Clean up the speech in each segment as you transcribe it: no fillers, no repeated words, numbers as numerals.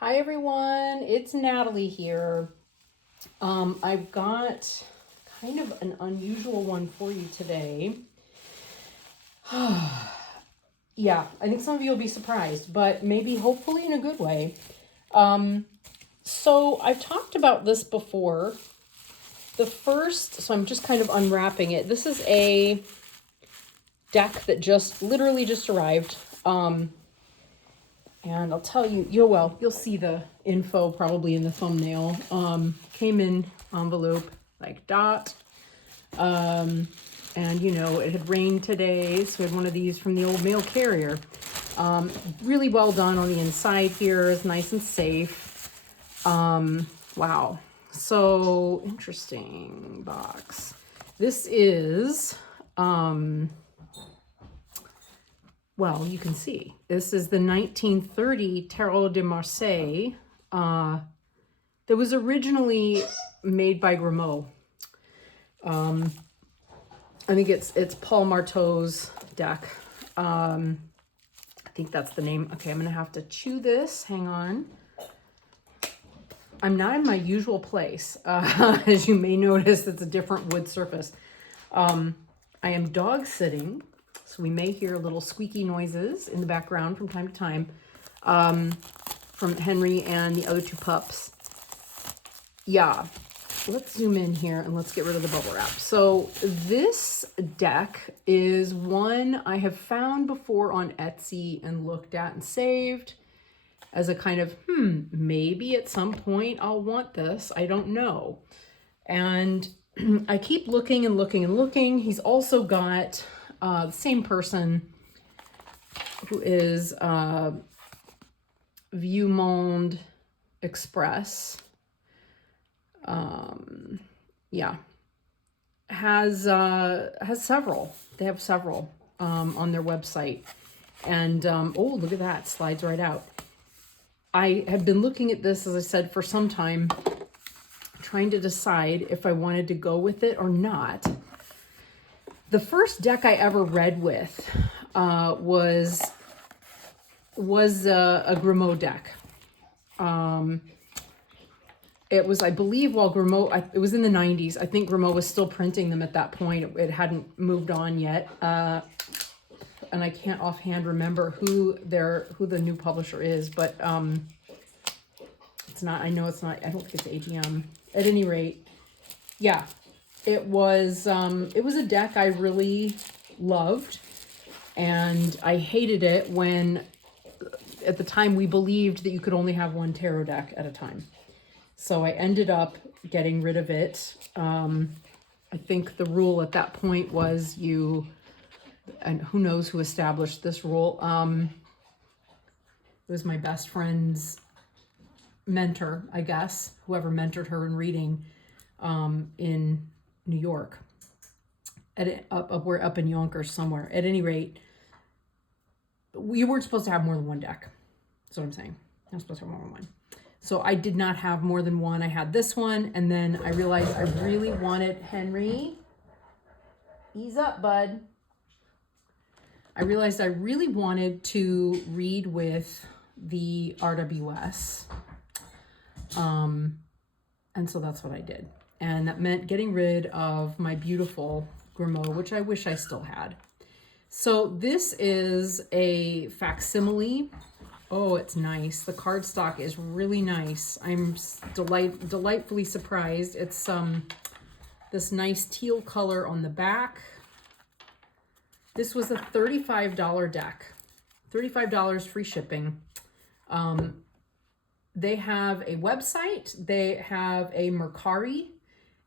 Hi everyone, it's Natalie here. I've got kind of an unusual one for you today. Yeah, I think some of you will be surprised, but maybe hopefully in a good way. So I've talked about this before. So I'm just kind of unwrapping it. This is a deck that literally just arrived. And I'll tell you, you'll see the info probably in the thumbnail. Came in envelope like dot. And it had rained today, so we had one of these from the old mail carrier. Really well done on the inside here, is nice and safe. Wow. So interesting box. This is, well, you can see, this is the 1930 Tarot de Marseille that was originally made by Grimaud. I think it's Paul Marteau's deck. I think that's the name. Okay, I'm going to have to chew this. Hang on. I'm not in my usual place. As you may notice, it's a different wood surface. I am dog sitting. So we may hear little squeaky noises in the background from time to time from Henry and the other two pups. Yeah, let's zoom in here and let's get rid of the bubble wrap. So this deck is one I have found before on Etsy and looked at and saved as a kind of, maybe at some point I'll want this. I don't know. And I keep looking and looking and looking. He's also got the same person who is Vieux Monde Express. Yeah, has several. They have several on their website. And oh, look at that, slides right out. I have been looking at this, as I said, for some time, trying to decide if I wanted to go with it or not. The first deck I ever read with was a Grimaud deck. It was, I believe, while Grimaud, it was in the 90s. I think Grimaud was still printing them at that point. It hadn't moved on yet. And I can't offhand remember who the new publisher is, but it's not, I know it's not, I don't think it's ATM. At any rate, yeah. It was a deck I really loved, and I hated it when, at the time, we believed that you could only have one tarot deck at a time. So I ended up getting rid of it. I think the rule at that point was and who knows who established this rule. It was my best friend's mentor, I guess, whoever mentored her in reading in New York, up in Yonkers somewhere. At any rate, we weren't supposed to have more than one deck. That's what I'm saying. Not supposed to have more than one. So I did not have more than one. I had this one, and then I realized I really wanted Henry. Ease up, bud. I realized I really wanted to read with the RWS. And so that's what I did. And that meant getting rid of my beautiful Grimaud, which I wish I still had. So this is a facsimile. Oh, it's nice. The cardstock is really nice. I'm delightfully surprised. It's this nice teal color on the back. This was a $35 deck. $35 free shipping. They have a website, they have a Mercari,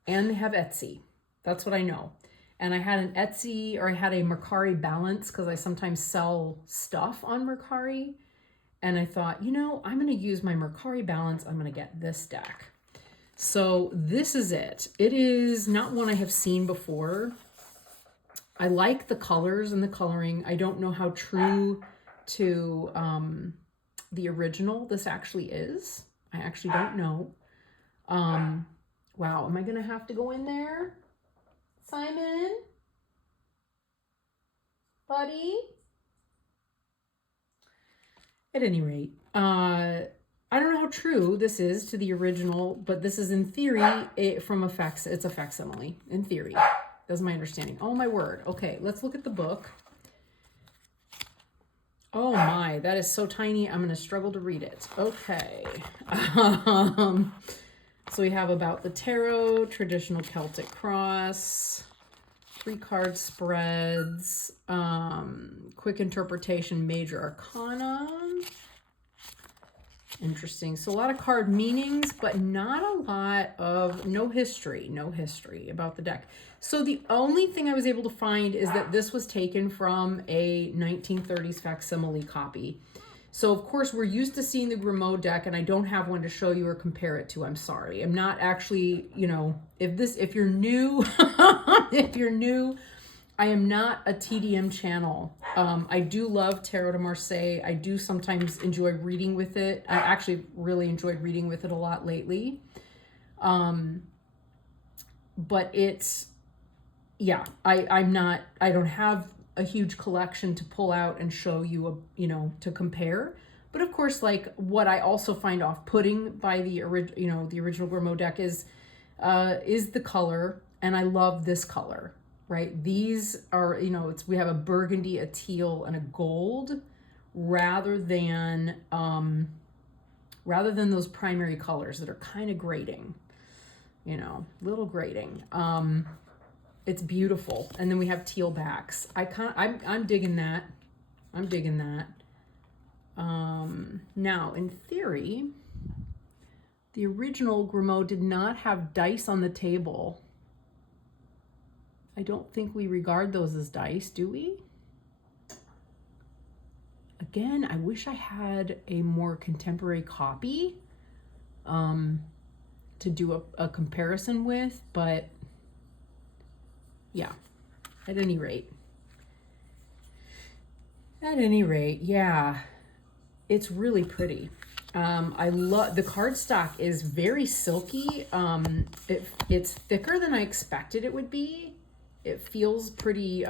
and they have Etsy. That's what I know. And I had an Etsy, or I had a Mercari balance because I sometimes sell stuff on Mercari. And I thought, I'm going to use my Mercari balance. I'm going to get this deck. So this is it. It is not one I have seen before. I like the colors and the coloring. I don't know how true to the original this actually is. I actually don't know. Wow, am I going to have to go in there? Simon? Buddy? At any rate, I don't know how true this is to the original, but this is in theory from it's a facsimile in theory. That's my understanding. Oh my word. Okay, let's look at the book. Oh my, that is so tiny. I'm going to struggle to read it. Okay. So we have about the tarot, traditional Celtic cross, 3-card spreads, quick interpretation, major arcana. Interesting. So a lot of card meanings, but not a lot of, no history about the deck. So the only thing I was able to find is that this was taken from a 1930s facsimile copy. So of course we're used to seeing the Grimaud deck, and I don't have one to show you or compare it to. I'm sorry. I'm not actually, you know, if you're new, I am not a TdM channel. I do love Tarot de Marseille. I do sometimes enjoy reading with it. I actually really enjoyed reading with it a lot lately. But it's, yeah, I don't have a huge collection to pull out and show you, to compare. But of course, like what I also find off-putting by the original Grimaud deck is the color, and I love this color. Right, these are, we have a burgundy, a teal, and a gold, rather than those primary colors that are kind of grating, little grating. It's beautiful, and then we have teal backs. I'm digging that. Now, in theory, the original Grimaud did not have dice on the table. I don't think we regard those as dice, do we? Again, I wish I had a more contemporary copy to do a comparison with, but yeah, at any rate, yeah, it's really pretty. I love the cardstock is very silky. It's thicker than I expected it would be. It feels pretty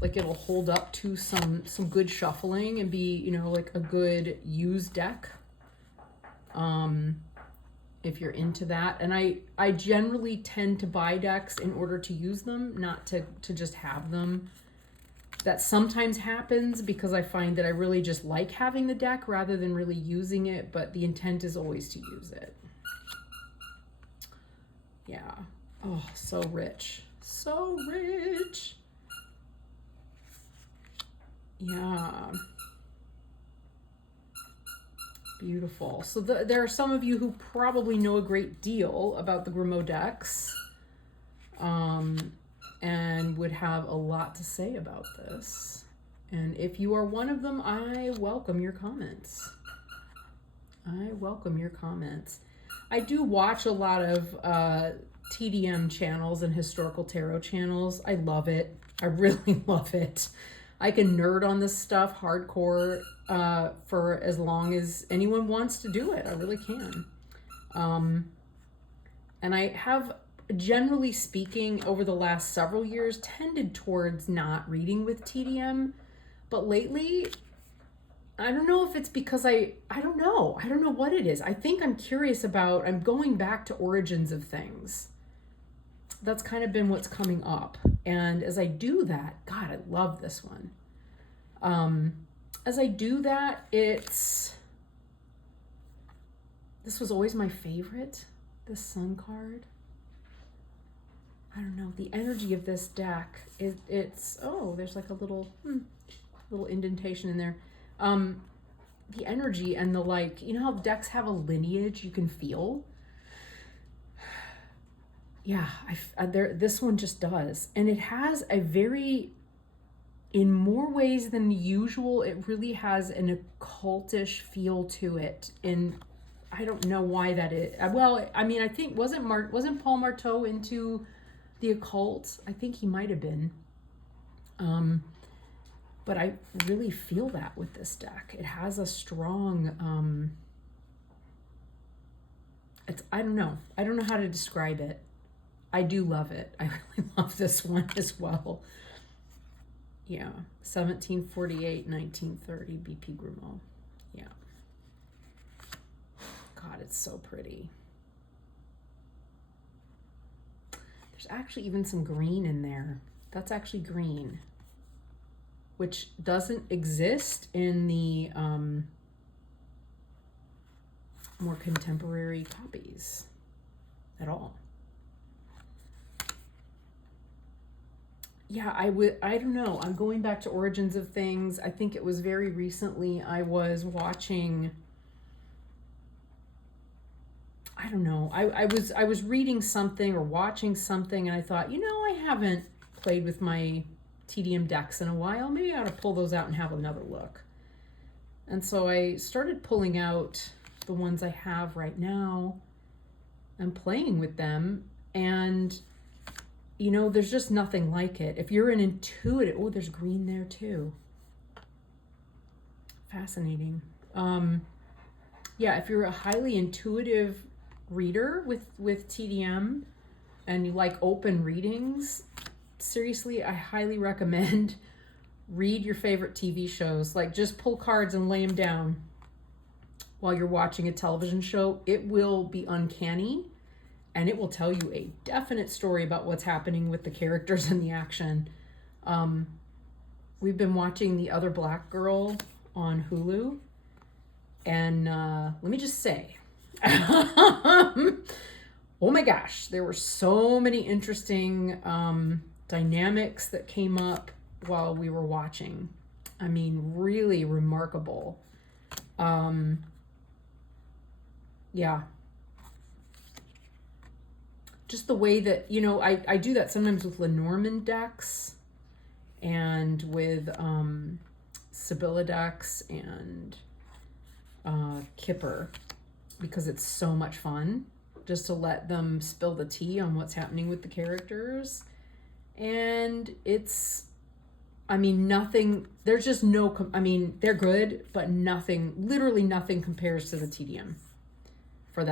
like it'll hold up to some good shuffling and be, like a good used deck. If you're into that. And I generally tend to buy decks in order to use them, not to just have them. That sometimes happens because I find that I really just like having the deck rather than really using it, but the intent is always to use it. Yeah. Oh, so rich. So rich. Yeah. Beautiful. So there are some of you who probably know a great deal about the Grimaud decks, and would have a lot to say about this. And if you are one of them, I welcome your comments. I do watch a lot of TdM channels and historical tarot channels. I love it. I really love it. I can nerd on this stuff hardcore for as long as anyone wants to do it. I really can. And I have, generally speaking, over the last several years, tended towards not reading with TdM. But lately, I don't know if it's because I don't know what it is. I think I'm curious about, I'm going back to origins of things. That's kind of been what's coming up. And as I do that, God, I love this one. As I do that, this was always my favorite, this Sun card. I don't know, the energy of this deck, oh, there's like a little indentation in there. The energy and the, like, how decks have a lineage you can feel? Yeah, this one just does. And it has a very, in more ways than usual, it really has an occultish feel to it. And I don't know why that is. Well, I mean, I think, wasn't Paul Marteau into the occult? I think he might have been. But I really feel that with this deck. It has a strong, I don't know how to describe it. I do love it. I really love this one as well. Yeah, 1748, 1930, BP Grimaud. Yeah. it's so pretty. There's actually even some green in there. That's actually green, which doesn't exist in the more contemporary copies at all. Yeah, I don't know. I'm going back to Origins of Things. I think it was very recently I was watching, I don't know. I was reading something or watching something, and I thought, you know, I haven't played with my TdM decks in a while. Maybe I ought to pull those out and have another look. And so I started pulling out the ones I have right now and playing with them, and you know, there's just nothing like it. If you're an intuitive, oh, there's green there too. Fascinating. Yeah, if you're a highly intuitive reader with TdM and you like open readings, seriously, I highly recommend read your favorite TV shows. Like, just pull cards and lay them down while you're watching a television show. It will be uncanny, and it will tell you a definite story about what's happening with the characters and the action. We've been watching The Other Black Girl on Hulu, and let me just say, oh my gosh, there were so many interesting dynamics that came up while we were watching. I mean, really remarkable. Yeah. Just the way that, you know, I do that sometimes with Lenormand decks and with Sibylla decks and Kipper, because it's so much fun just to let them spill the tea on what's happening with the characters. And it's, I mean, nothing, there's just no, I mean, they're good, but nothing, literally nothing compares to the TdM for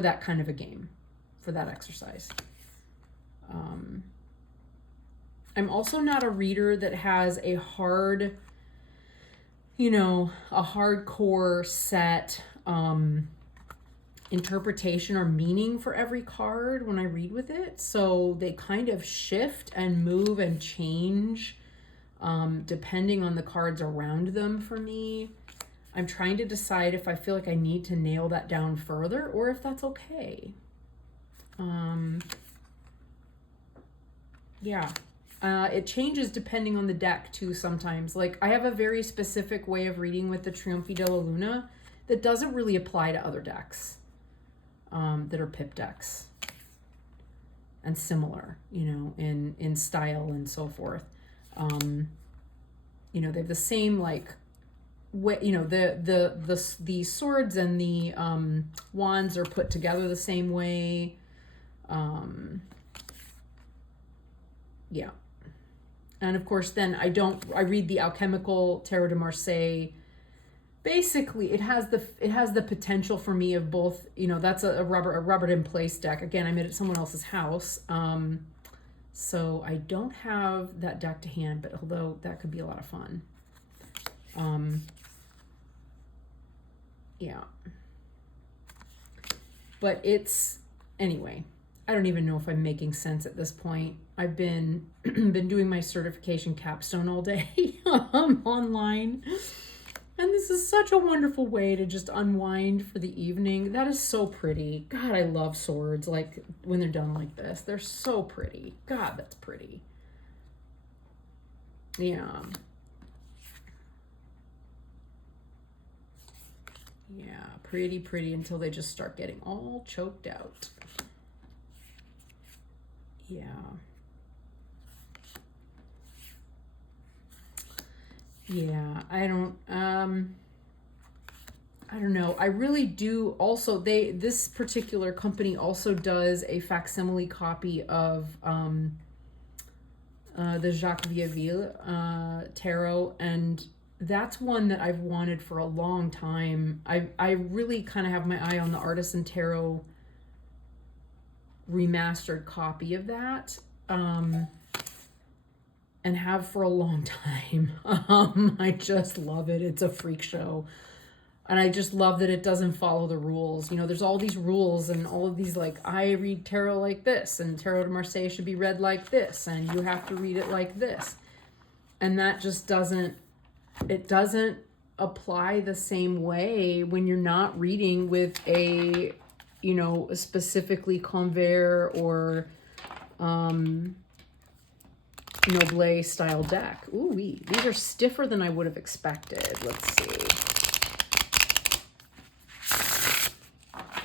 that kind of a game, for that exercise. I'm also not a reader that has a hard, you know, a hardcore set interpretation or meaning for every card when I read with it. So they kind of shift and move and change depending on the cards around them for me. I'm trying to decide if I feel like I need to nail that down further or if that's okay. Yeah. It changes depending on the deck too sometimes. Like, I have a very specific way of reading with the Trionfi della Luna that doesn't really apply to other decks that are pip decks and similar, you know, in style and so forth. You know, they have the same, like, way, you know, the swords and the wands are put together the same way. Yeah. And of course, then I read the Alchemical Tarot de Marseille. Basically, it has the potential for me of both, you know, that's a Robert in Place deck. Again, I made it at someone else's house. So I don't have that deck to hand, but although that could be a lot of fun. Yeah. But it's, anyway, I don't even know if I'm making sense at this point. I've been doing my certification capstone all day online. And this is such a wonderful way to just unwind for the evening. That is so pretty. God, I love swords. Like, when they're done like this, they're so pretty. God, that's pretty. Yeah. Yeah, pretty until they just start getting all choked out. Yeah. Yeah, I don't know. I really do also, this particular company also does a facsimile copy of the Jacques Vieilleville tarot, and that's one that I've wanted for a long time. I really kind of have my eye on the Artisan Tarot remastered copy of that. And have for a long time. I just love it. It's a freak show. And I just love that it doesn't follow the rules. You know, there's all these rules and all of these, like, I read tarot like this, and Tarot de Marseille should be read like this, and you have to read it like this. And that just doesn't, it doesn't apply the same way when you're not reading with a, you know, a specifically Convert or Noble style deck. Ooh, these are stiffer than I would have expected. Let's see.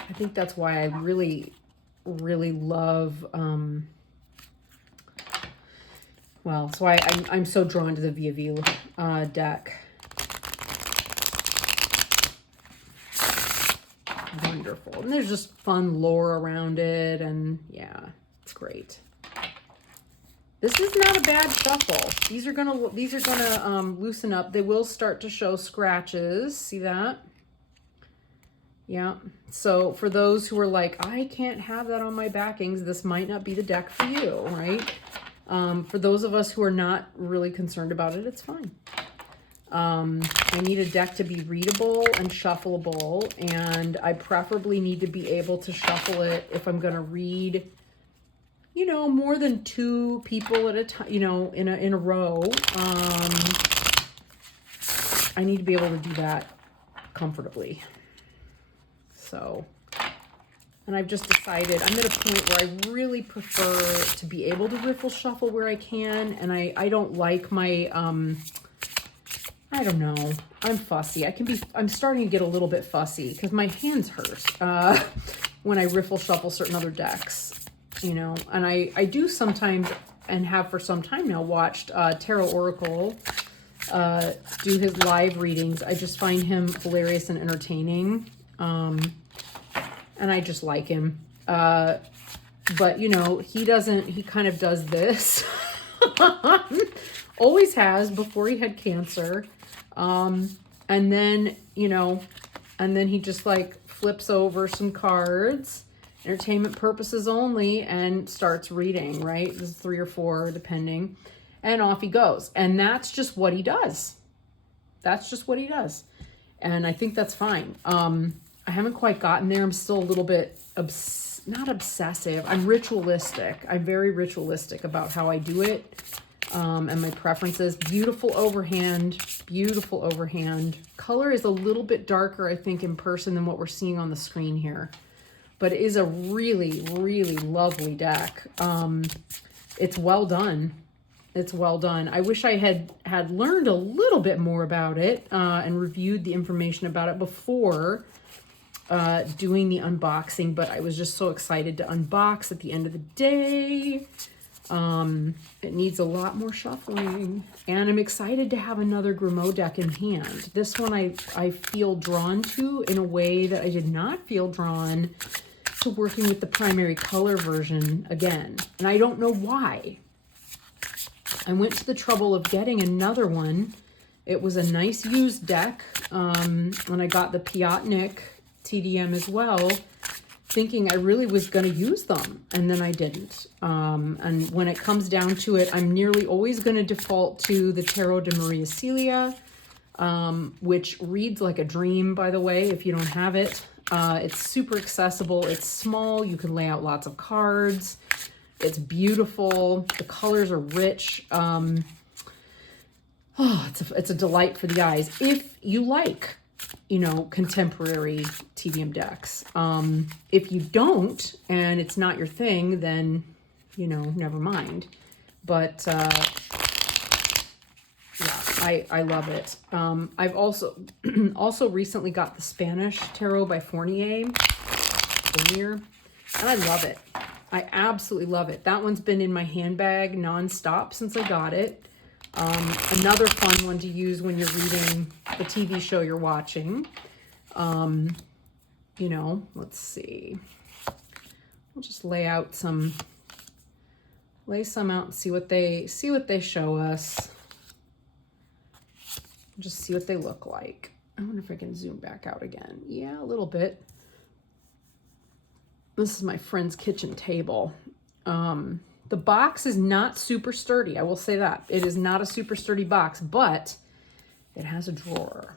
I think that's why I really, really love, well, that's why I'm so drawn to the Via View deck. Wonderful. And there's just fun lore around it, and yeah, it's great. This is not a bad shuffle. These are gonna loosen up. They will start to show scratches. See that? Yeah. So for those who are like, I can't have that on my backings, this might not be the deck for you, right? For those of us who are not really concerned about it, it's fine. I need a deck to be readable and shuffleable, and I preferably need to be able to shuffle it if I'm going to read, you know, more than 2 people at a time, you know, in a row. I need to be able to do that comfortably. So, and I've just decided I'm at a point where I really prefer to be able to riffle shuffle where I can, and I don't like my, I don't know, I'm fussy. I'm starting to get a little bit fussy because my hands hurt when I riffle shuffle certain other decks, you know, and I do sometimes, and have for some time now, watched Tarot Oracle do his live readings. I just find him hilarious and entertaining. And I just like him. But, you know, he kind of does this. Always has before he had cancer. And then, you know, and then he just like flips over some cards, entertainment purposes only, and starts reading, right? This is 3 or 4, depending. And off he goes. And that's just what he does. That's just what he does. And I think that's fine. I haven't quite gotten there. I'm still a little bit, not obsessive. I'm ritualistic. I'm very ritualistic about how I do it, and my preferences. Beautiful overhand, beautiful overhand. Color is a little bit darker, I think, in person than what we're seeing on the screen here. But it is a really, really lovely deck. It's well done. It's well done. I wish I had learned a little bit more about it and reviewed the information about it before doing the unboxing, but I was just so excited to unbox at the end of the day. It needs a lot more shuffling, and I'm excited to have another Grimaud deck in hand. This one I feel drawn to in a way that I did not feel drawn to working with the primary color version again, and I don't know why. I went to the trouble of getting another one. It was a nice used deck, and I got the Piotnik TdM as well, thinking I really was going to use them, and then I didn't. And when it comes down to it, I'm nearly always going to default to the Tarot de Maria Celia, which reads like a dream, by the way, if you don't have it. It's super accessible. It's small. You can lay out lots of cards. It's beautiful. The colors are rich. It's a delight for the eyes. If you like, you know, contemporary TdM decks. If you don't, and it's not your thing, then, you know, never mind. But, yeah, I love it. I've also recently got the Spanish Tarot by Fournier, and I love it. I absolutely love it. That one's been in my handbag nonstop since I got it. Another fun one to use when you're reading the TV show you're watching. You know, let's see. We'll just lay some out and see what they show us. Just see what they look like. I wonder if I can zoom back out again. Yeah, a little bit. This is my friend's kitchen table. The box is not super sturdy. I will say that. It is not a super sturdy box, but it has a drawer.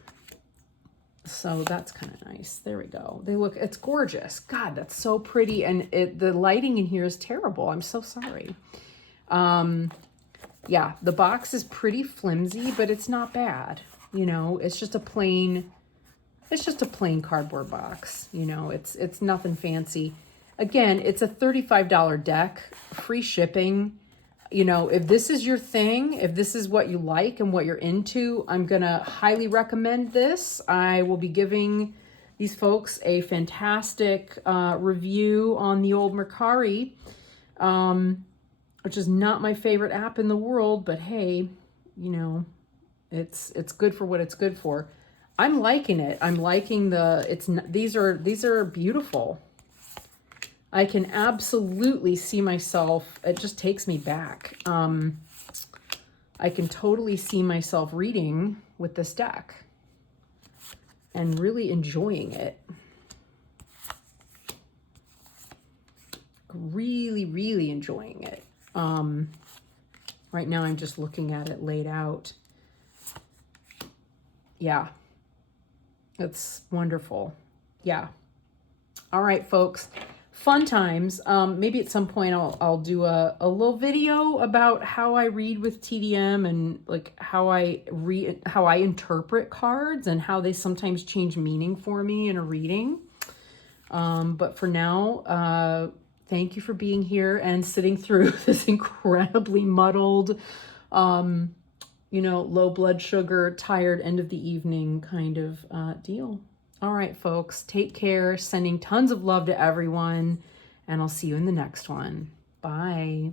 So that's kind of nice. There we go. They look, it's gorgeous. God, that's so pretty. And the lighting in here is terrible. I'm so sorry. Yeah, the box is pretty flimsy, but it's not bad. You know, it's just a plain cardboard box. You know, it's nothing fancy. Again, it's a $35 deck, free shipping. You know, if this is your thing, if this is what you like and what you're into, I'm going to highly recommend this. I will be giving these folks a fantastic review on the old Mercari, which is not my favorite app in the world, but hey, you know, it's good for what it's good for. I'm liking it. I'm liking these are beautiful. I can absolutely see myself, it just takes me back. I can totally see myself reading with this deck and really enjoying it. Really, really enjoying it. Right now I'm just looking at it laid out. Yeah, it's wonderful. Yeah. All right, folks. Fun times. Maybe at some point I'll do a little video about how I read with TdM and like how I interpret cards and how they sometimes change meaning for me in a reading. But for now, thank you for being here and sitting through this incredibly muddled, you know, low blood sugar, tired end of the evening kind of deal. All right, folks, take care. Sending tons of love to everyone, and I'll see you in the next one. Bye.